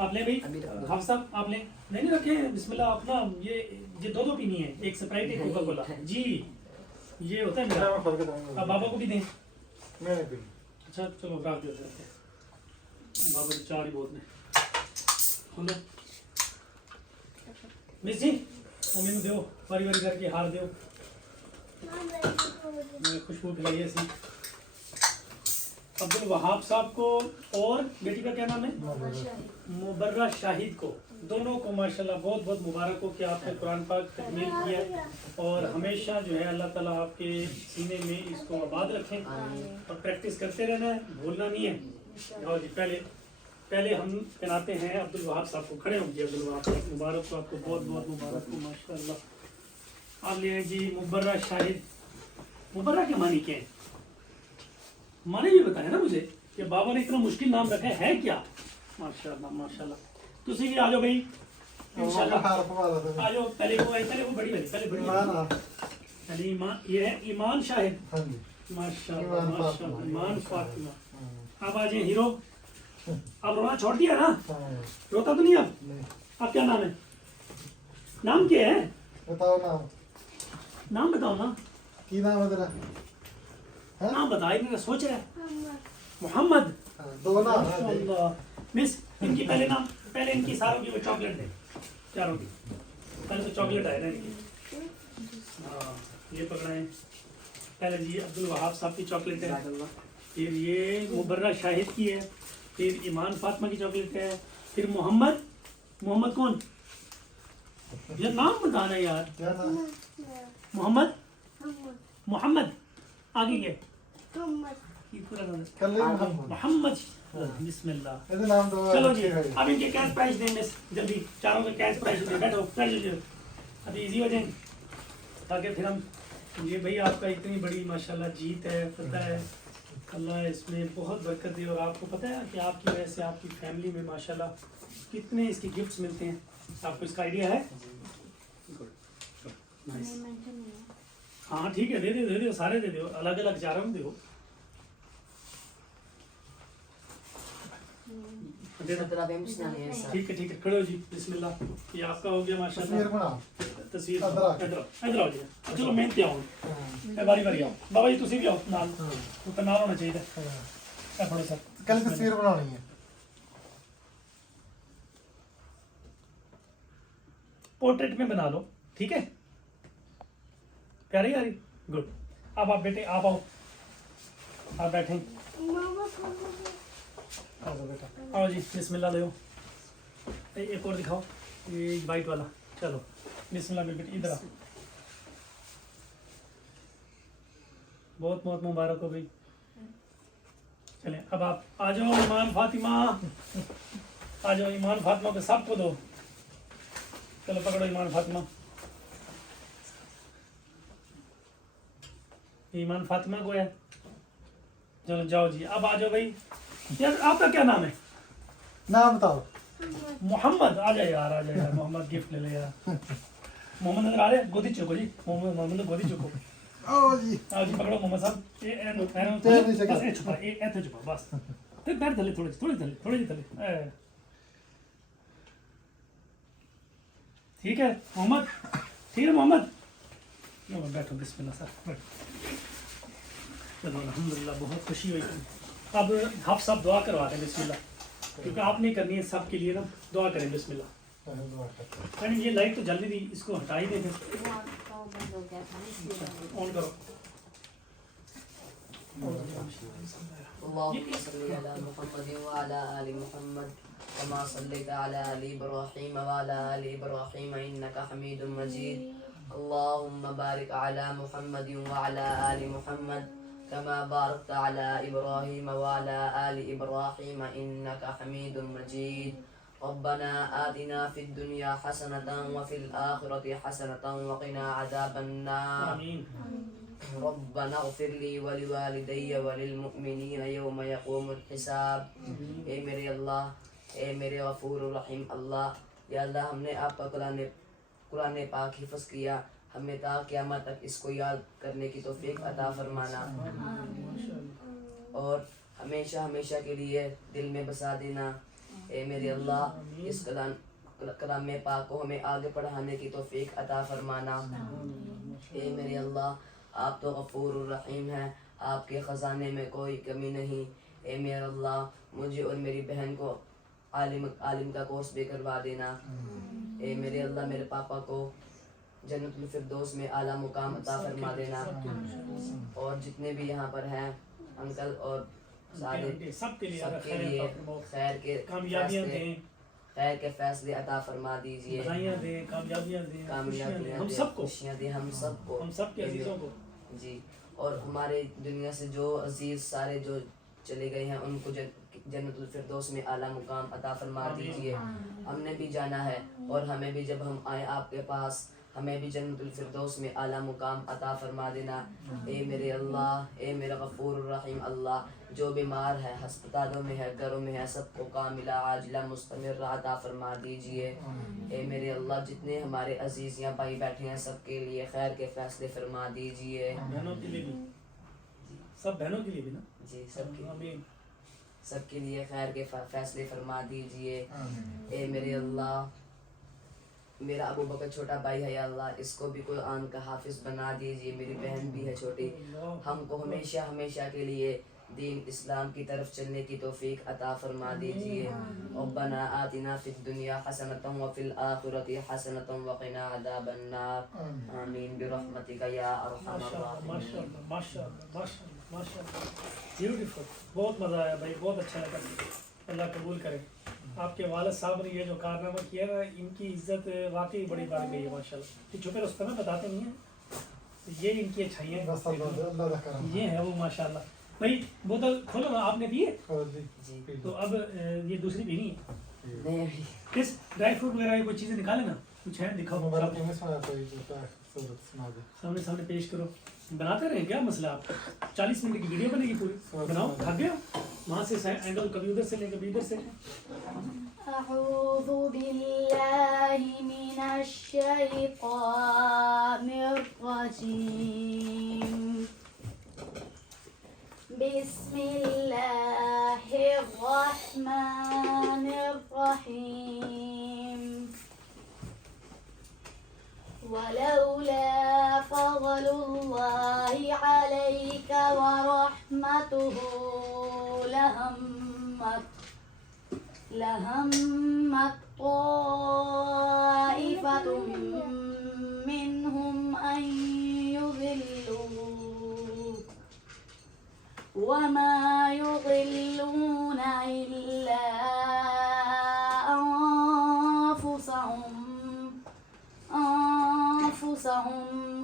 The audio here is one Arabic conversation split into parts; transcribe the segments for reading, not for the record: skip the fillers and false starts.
आप ले भाई, हाफ साहब आप ले। नहीं रखे हैं, बिस्मिल्लाह। अपना ये दो दो पीनी है, एक स्प्राइट एक कोका कोला जी, ये होता है मेरा। अब बाबा को भी दें। अच्छा चलो रख देते हैं, बाबा की चार ही बहुत ने। खोलो मिस जी, मम्मी को दो बारी बारी करके हार दो, खुशबू खिलाइए सी अब्दुल वहाब साहब को, और बेटी का क्या नाम है, मुबर्रा शाहिद को। दोनों को माशाल्लाह बहुत बहुत मुबारक हो कि आपने कुरान पाक तकमील किया, और हमेशा जो है अल्लाह ताला आपके सीने में इसको आबाद रखें, और प्रैक्टिस करते रहना है, भूलना नहीं है। और जी पहले हम पहनाते हैं अब्दुल वहाब साहब को। खड़े होंगे अब्दुल वहाब साहब, मुबारक हो आपको, बहुत बहुत मुबारक हो माशाल्लाह। आप ले जी मुबर्रा शाहिद। मुबर्रा के मानी क्या है, माने भी बताया ना मुझे कि बाबा ने इतना मुश्किल नाम रखा है क्या। माशाल्लाह माशाल्लाह। तुसी भी आ जाओ भाई इंशाल्लाह, आ जाओ। पहले वो बड़ी वाली, पहले ईमान, ये है ईमान शाहिद। माशाल्लाह माशाल्लाह, ईमान फातिमा। अब आ जाए हीरो। अब रोना छोड़ दिया ना, रोता तो नहीं अब। अब क्या नाम है, नाम क्या है, बताओ नाम बताओ ना, की नाम है तेरा? नाम बताए, मेरा सोच रहा है। मोहम्मद। दो नाम है। मिस इनकी पहले इनकी सारों की वो चॉकलेट दे, चारों की। पहले तो चॉकलेट आए ना इनकी। हाँ ये पकड़ाएं पहले जी, अब्दुल वहाब साहब की चॉकलेट है, फिर ये मुबर्रा शाहिद की है, फिर ईमान फातिमा की चॉकलेट है, फिर मोहम्मद कौन, ये नाम बताना यार। क्या नाम? मोहम्मद आगे ये पूरा नाम मोहम्मद। बिस्मिल्लाह। ऐसे नाम तो चलो जी, अच्छे हैं। अब इनके कैश प्राइस दें मिस, जल्दी चारों के कैश प्राइस दें। बैठो अभी इजी हो जाएंगे, ताकि फिर हम, ये भाई आपका इतनी बड़ी माशाल्लाह जीत है, पता है अल्लाह इसमें बहुत बरकत दे। और आपको पता है कि आपकी वजह से आपकी फैमिली में माशाल्लाह कितने इसके गिफ्ट्स मिलते हैं, आपको इसका आइडिया है? हाँ ठीक है, दे दो सारे दे दो, अलग अलग चारों में दो। ठीक है खड़े हो जी, बिस्मिल्लाह। ये आपका हो गया माशाल्लाह। तस्वीर इधर आओ जी। चलो मैं ते आओ, बारी आओ। बाबा जी तुसी भी आओ नाल, ऊपर नाल होना चाहिए। थोड़ा सा कल तस्वीर बनानी है, पोर्ट्रेट में बना लो, ठीक है प्यारी यारी, गुड। अब आप बेटे आप आओ, आप बैठे, आओ बेटा, आओ जी बिस्मिल्लाह। दो एक और दिखाओ, ये वाइट वाला। चलो बिस्मिल्लाह बेटे, इधर आओ। बहुत बहुत मुबारक हो भाई। चलें अब आप आ जाओ, ईमान फातिमा आ जाओ। ईमान फातिमा को सबको दो, चलो पकड़ो ईमान फातिमा। ईमान फातिमा को है, चलो जाओ जी। अब आ जाओ भाई, यार आपका क्या नाम है? नाम बताओ। मोहम्मद। आ जाए यार, मोहम्मद गिफ्ट ले ले यार। मोहम्मद नजर आ रहे हैं, गोदी चुको जी, मोहम्मद गोदी चुको। आओ जी पकड़ो मोहम्मद साहब, ये छुपा, ये छुपा बस। फिर बैठ थले, थोड़ी जी थले। ठीक है मोहम्मद, बैठो बिस्मिल्लाह सर, बैठो। चलो अल्हम्दुलिल्लाह, बहुत खुशी हुई। अब हाफ साहब दुआ करवा रहे हैं, बिस्मिल्लाह, क्योंकि आपने करनी है सबके लिए ना। दुआ करें बिस्मिल्लाह। ये लाइट तो जल नहीं रही, इसको हटा ही दें, ऑन करो। اللهم صل على محمد وعلى آل محمد كما صليت على آل إبراهيم وعلى آل إبراهيم إنك حميد مجيد اللهم بارك على محمد وعلى آل محمد كما باركت على إبراهيم وعلى آل إبراهيم إنك حميد مجيد ربنا آتنا في الدنيا حسنة وفي الآخرة حسنة وقنا عذاب النار آمين। ربنا اغفر لي ولوالدي وللمؤمنين يوم يقوم الحساب اے میرے اللہ، اے میرے غفور الرحیم اللہ، یا اللہ ہم نے آپ کا قرآن پاک حفظ کیا، ہمیں تا قیامت تک اس کو یاد کرنے کی توفیق عطا فرمانا اور ہمیشہ ہمیشہ کے لیے دل میں بسا دینا ए मेरे अल्लाह इस कलाम में पाक को हमें आगे पढ़ाने की तौफीक अता फरमाना। ए मेरे अल्लाह आप तो गफूर रहीम हैं, आपके ख़जाने में कोई कमी नहीं। ए मेरे अल्लाह मुझे और मेरी बहन को आलिम का कोर्स भी करवा देना। ए मेरे अल्लाह मेरे पापा को जन्नतुल फिरदौस में आला मुकाम अता फरमा देना। और जितने भी यहाँ पर हैं अंकल और सारे सबके लिए सबके लिए खैर के कामयाबियां दें, खैर के फैसले अता फरमा दीजिए, बधाइयां दें, कामयाबियां दें, कामयाबियां हम दें, सबको, खुशियां दें हम सबको, हम सबके अजीजों को। जी। और हमारे दुनिया से जो अजीज सारे जो चले गए हैं उनको जन्नतुल फिरदौस में आला मुकाम अता फरमा दीजिए। हमने भी जाना है और हमें भी जब हम आए आपके पास हमें भी जन्नतुल फिरदौस में आला मुकाम अता फरमा देना। ए मेरे अल्लाह, ए मेरा गफूर रहीम अल्लाह, जो बीमार है अस्पतालों में है, घरों में है, सबको कामिला आजिला मुस्तमिर अता फरमा दीजिए। ए मेरे अल्लाह जितने हमारे अजीज यहाँ भाई बैठे हैं सबके लिए खैर के फैसले फरमा दीजिए। बहनों के लिए भी, सब बहनों के लिए भी ना जी, सबके आमीन। सबके लिए खैर के फैसले फरमा दीजिए। ए मेरे अल्लाह मेरा अबू बकर छोटा भाई है या अल्लाह इसको भी कुरान का हाफिज बना दीजिए। मेरी बहन भी है छोटी, हमको हमेशा हमेशा के लिए दीन इस्लाम की तरफ चलने की तौफीक अता फरमा दीजिए। रब्बना आतिना फिद दुनिया हसनतम व फिल आखिरति हसनतम व क़िना अज़ाबन्नार। आमीन बिरहमतिका या अरहमर राहिमीन। माशाअल्लाह माशाअल्लाह माशाअल्लाह माशाअल्लाह, ब्यूटीफुल, बहुत मज़ा आया भाई, बहुत अच्छा लगा। अल्लाह कबूल करे। आपके वालिद साहब ने ये जो कारनामा किया ना, इनकी इज्जत वाकई बड़ी बढ़ गई है माशाअल्लाह। ये छुपे रुस्तम में बताते नहीं हैं, तो ये इनकी अच्छाइयाँ बस अल्लाह का करम। ये है वो माशाअल्लाह। भाई बोतल खोलो ना, आपने पिए जी। तो अब ये दूसरी पीनी है। नहीं किस ड्राई फ्रूट वगैरह की कोई चीज़ें निकाले ना, कुछ है दिखाओ, मुबारक में सुना कोई जो है सूरत सुना दे। सामने सामने पेश करो। बनाते रहे क्या मसला आपका? 40 मिनट की वीडियो बनेगी पूरी, बनाओ। थक गए हो? वहाँ से एंगल कभी उधर से ले कभी इधर से। أعوذ بالله من الشيطان الرجيم بسم الله الرحمن الرحيم ولولا فضل الله عليك ورحمته لهمت طائفة منهم أن يضلوك وما يضلون إلا أنفسهم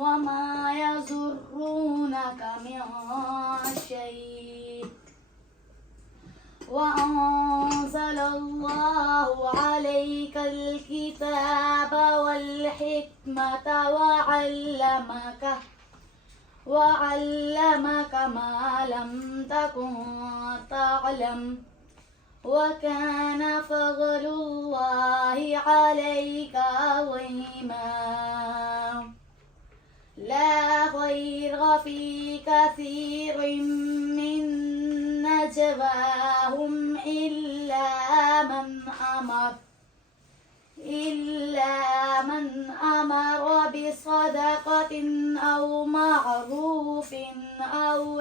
وما يضرونك من شيء وأنزل الله عليك الكتاب والحكمة وعلمك ما لم تكن تعلم وكان فضل الله عليك عظيما لا خير في كثير من نجواهم إلا من أمر بصدقة أو معروف أو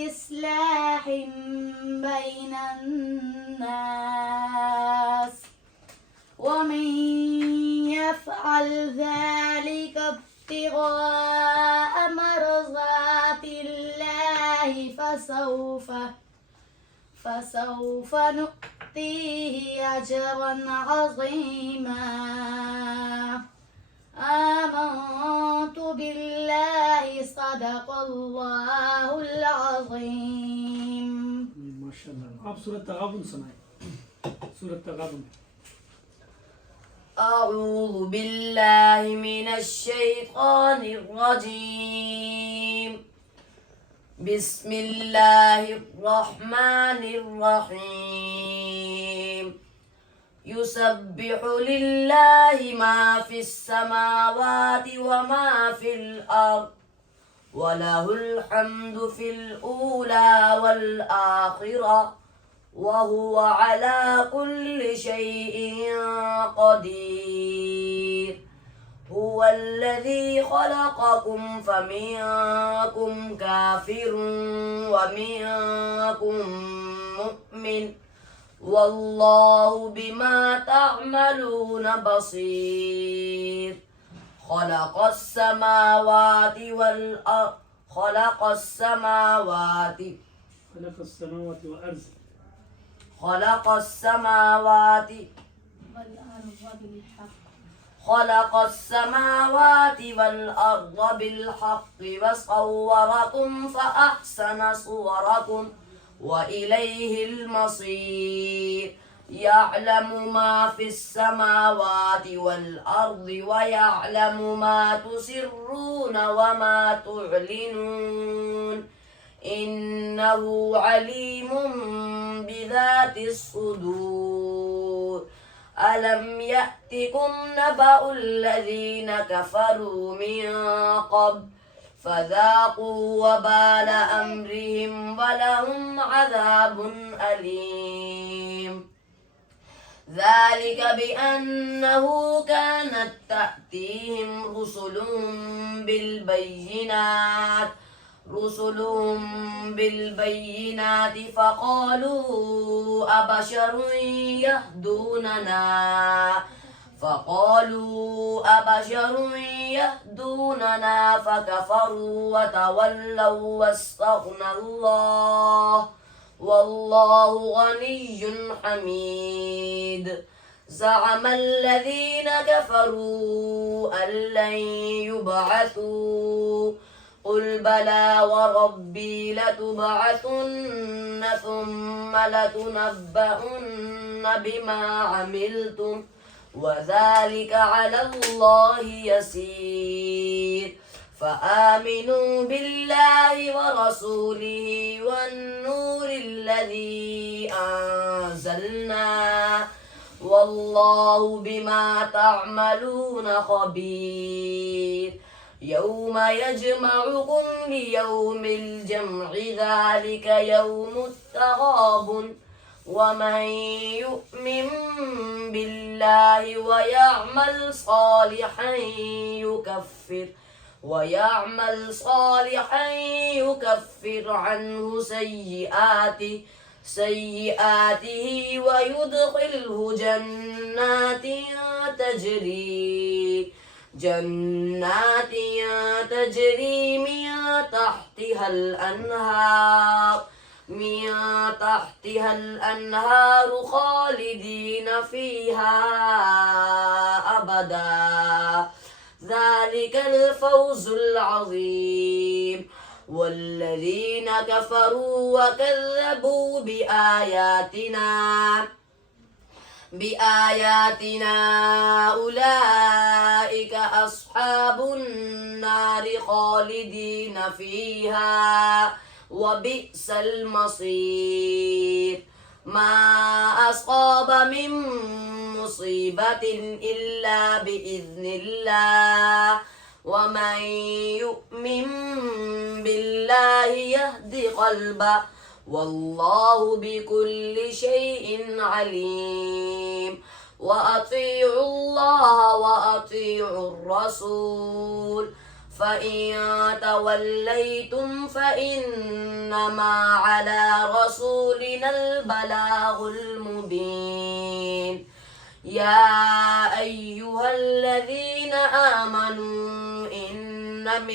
إصلاح بين الناس ومن يفعل ذلك ابتغاء مرضات الله فسوف نؤتيه أجرا عظيما آمنت بالله صدق الله العظيم। माशाअल्लाह। आप सूरत तगाबुन सुनाए, सूरत तगाबुन। أعوذ بالله من الشيطان الرجيم بسم الله الرحمن الرحيم يسبح لله ما في السماوات وما في الأرض وله الحمد في الأولى والآخرة وهو على كل شيء قدير. هو الذي خلقكم فمنكم كافر ومنكم مؤمن والله بما تعملون بصير. خلق السماوات والأرض خلق السماوات والأرض خلق السماوات خلق السماوات والأرض بالحق وصوركم فأحسن صوركم وإليه المصير. يعلم ما في السماوات والأرض ويعلم ما تسرون وما تعلنون إنه عليم بذات الصدور. ألم يأتكم نبأ الذين كفروا من قبل فذاقوا وبال أمرهم ولهم عذاب أليم. ذلك بأنه كانت تأتيهم رسلهم بالبينات فقالوا أبشر يهدوننا فكفروا وتولوا واستغنى الله والله غني حميد. زعم الذين كفروا أن لن يبعثوا قل بلى وربي لتبعثن ثم لتنبؤن بما عملتم وذلك على الله يسير. فآمنوا بالله ورسوله والنور الذي أنزلنا والله بما تعملون خبير. يوم يجمعكم ليوم الجمع ذلك يوم التغابن ومن يؤمن بالله ويعمل صالحا يكفر عنه سيئاته ويدخله جنات تجري من تحتها الأنهار خالدين فيها أبدا ذلك الفوز العظيم. والذين كفروا وكذبوا بآياتنا أولئك أصحاب النار خالدين فيها وبئس المصير. ما أصاب من مصيبة إلا بإذن الله ومن يؤمن بالله يهد قلبه والله بكل شيء عليم. وأطيعوا الله وأطيعوا الرسول فإن توليتم فإنما على رسولنا البلاغ المبين. يا أيها الذين آمنوا إن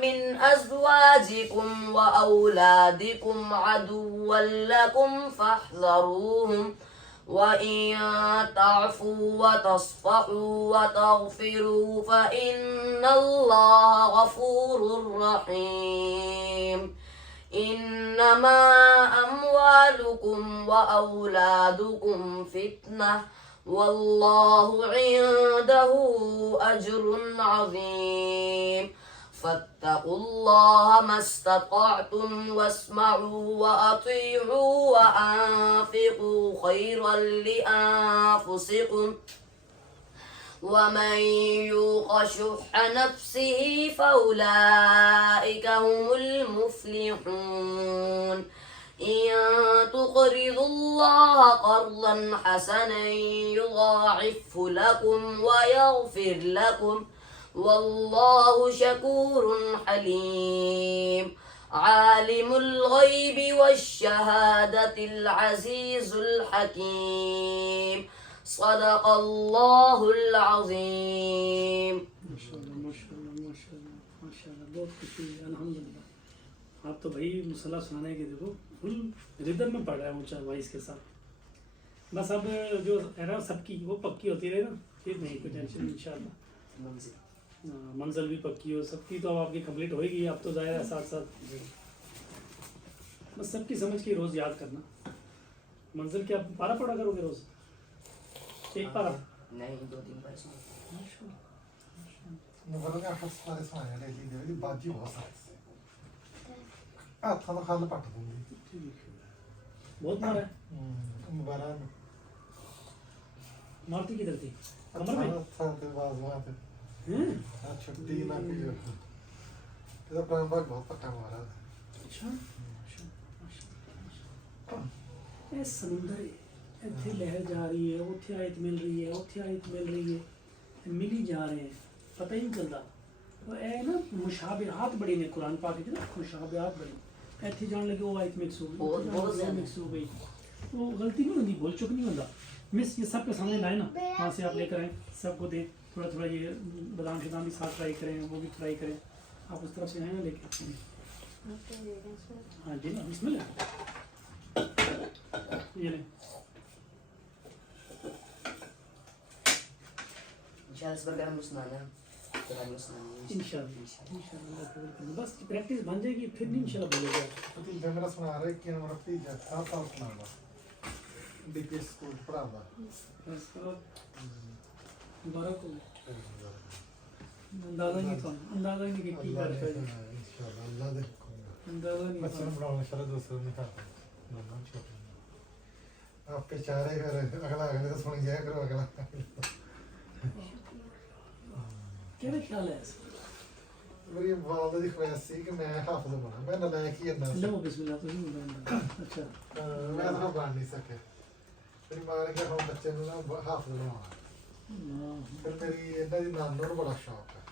من أزواجكم وأولادكم عدوا لكم فاحذروهم وإن تعفوا وتصفحوا وتغفروا فإن الله غفور رحيم. إنما أموالكم وأولادكم فتنة والله عنده أجر عظيم. فاتقوا الله ما استطعتم واسمعوا وأطيعوا وأنفقوا خيرا لأنفسكم ومن يوق شح نفسه فأولئك هم المفلحون إن تقرضوا الله قرضا حسنا يضاعفه لكم ويغفر لكم والله شكور حليم عالم الغيب والشهادة العزيز الحكيم صدق الله العظيم माशाल्लाह माशाल्लाह माशाल्लाह माशाल्लाह बहुत खुशी है अल्हम्दुलिल्लाह। आप तो भाई मुसल्ला सुनाने के देखो फुल रिदम में पढ़ रहा है ऊंचा वॉइस के साथ। बस अब जो है ना सबकी वो पक्की होती रहे ना फिर नहीं कोई टेंशन इंशाल्लाह। मंजिल भी पक्की हो सबकी तो अब आपकी कंप्लीट होएगी। अब तो जाहिर है साथ साथ बस सबकी समझ के रोज़ याद करना। मंजिल क्या पारा पढ़ा करोगे रोज़ एक पारा? नहीं 2-3 बार मुबरक हफ्स वाले सुनाया ले ली मेरी बाजी बहुत सारी से था खाल पट दूंगी बहुत मारा है। मुबारक मारती किधर थी कमर में? था ते बाज वहां पे हैं? छुट्टी ना की तेरा प्राण भाग बहुत पक्का मारा अच्छा ਇਹ ਸਮੁੰਦਰ ਇੱਥੇ ਲਹਿਰ ਜਾ ਰਹੀ ਹੈ ਉੱਥੇ ਆਇਤ ਮਿਲ ਰਹੀ ਹੈ ਉੱਥੇ ਆਇਤ ਮਿਲ ਰਹੀ ਹੈ ਮਿਲੀ ਜਾ ਰਹੇ हैं पता ही नहीं चलता। तो ਇਹ ना मुशाबिहात बड़ी ने कुरान पाक की ना मुशाबिहात बड़ी ਇੱਥੇ जान लगे वो आयत मिक्स हो गई बहुत ज़्यादा। मिक्स हो गई वो गलती नहीं होती भूल चुक नहीं होता। मिस ये सबके सामने लाए ना वहाँ से आप लेकर आए सबको दें थोड़ा थोड़ा ये बादाम शदाम भी साथ फ्राई करें वो भी फ्राई करें आप उस तरफ से आए ना लेके हाँ जी ना बिस्मिल्लाह ये लें इंशाल्लाह इस बार हम सुनाना कुरान में सुनाना इंशाल्लाह इंशाल्लाह कबूल करें। बस प्रैक्टिस बन जाएगी फिर नहीं इंशाल्लाह बोलेगा। तो तीन मेरा सुना रहे कि नंबर तीजा 7 साल सुनाना डीपीएस स्कूल पढ़ावा बस करो मुबारक हो अंदाजा नहीं था अंदाजा ही नहीं कि की कर पाए इंशाल्लाह अल्लाह देखूंगा अंदाजा नहीं बच्चे था। बनाने शायद दूसरे नहीं खाता ना छोटे आपके चारे फिर अगला अगले तो सुन गया करो अगला क्या ख्याल है इसका? मेरी वालदा दी ख्वाहिश सी कि मैं हाफिज बना मैं नालायक ही अंदर लो बिस्मिल्लाह तो नहीं बोलना अच्छा मैं तो बन नहीं सके मेरी मां ने कहा हम बच्चे ਨੂੰ ਨਾ ਹਾਫਿਜ਼ ਬਣਾਉਣਾ ਫਿਰ ਮੇਰੀ ਇਹਨਾਂ ਦੀ ਨਾਨੂ ਨੂੰ ਬੜਾ ਸ਼ੌਕ ਹੈ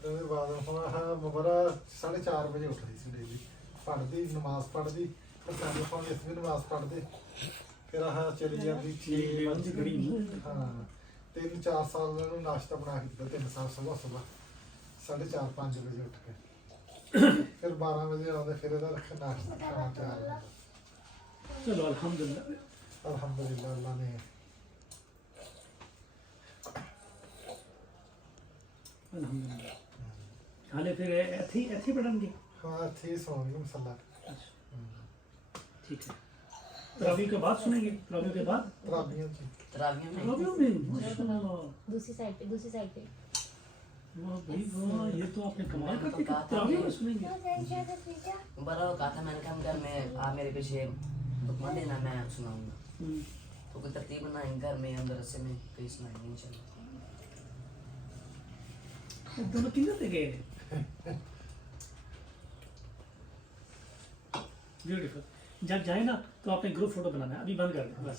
ਤੇ ਉਹਦੇ ਬਾਅਦ ਹੁਣ ਮੁਬਰਾ 4:30 ਵਜੇ ਉੱਠਦੀ ਸੀ ਡੇਲੀ ਪੜ੍ਹਦੀ ਨਮਾਜ਼ ਪੜ੍ਹਦੀ ਫਿਰ ਸਾਨੂੰ ਫੋਨ ਇਸ ਵੀ ਨਮਾਜ਼ ਪੜ੍ਹਦੀ ਫਿਰ ਆਹ ਚਲੀ ਜਾਂਦੀ 6 ਵਜੇ घड़ी ਹਾਂ 3-4 ਸਾਲ ਨੂੰ ਨਾਸ਼ਤਾ ਬਣਾ ਕੇ ਦਿੱਤਾ 3 ਸਾਲ ਸਵੇਰ 4:30-5 ਵਜੇ ਉੱਠ ਕੇ ਫਿਰ 12 ਵਜੇ ਆਉਂਦੇ ਫਿਰ ਇਹਦਾ ਰੱਖ ਨਾਸ਼ਤਾ ਖਾਣਾ ਤਿਆਰ ਹੁੰਦਾ चलो अल्हम्दुलिल्लाह अल्हम्दुलिल्लाह अल्लाह ने अल्हम्दुलिल्लाह हाले फिर ऐसे पढ़ेंगे हाँ थी सोएंगे मसल्ला ठीक है तरावी के बाद सुनेंगे तरावी के बाद तराबियां जी तरावियों में तरावियों में माशाल्लाह दूसरी साइड पे वाह भाई वाह ये तो आपने कमाल कर दिया तरावी में सुनेंगे बड़ा कहा था मैंने कहा हम घर में आप मेरे पीछे दुखमा देना मैं सुनाऊंगा तो कोई तरतीब बनाएंगे घर में अंदर से में कहीं सुनाएंगे इंशाल्लाह। दोनों किधर से गए ब्यूटीफुल जब जाए ना तो आपने ग्रुप फोटो बनाना है अभी बंद कर दें बस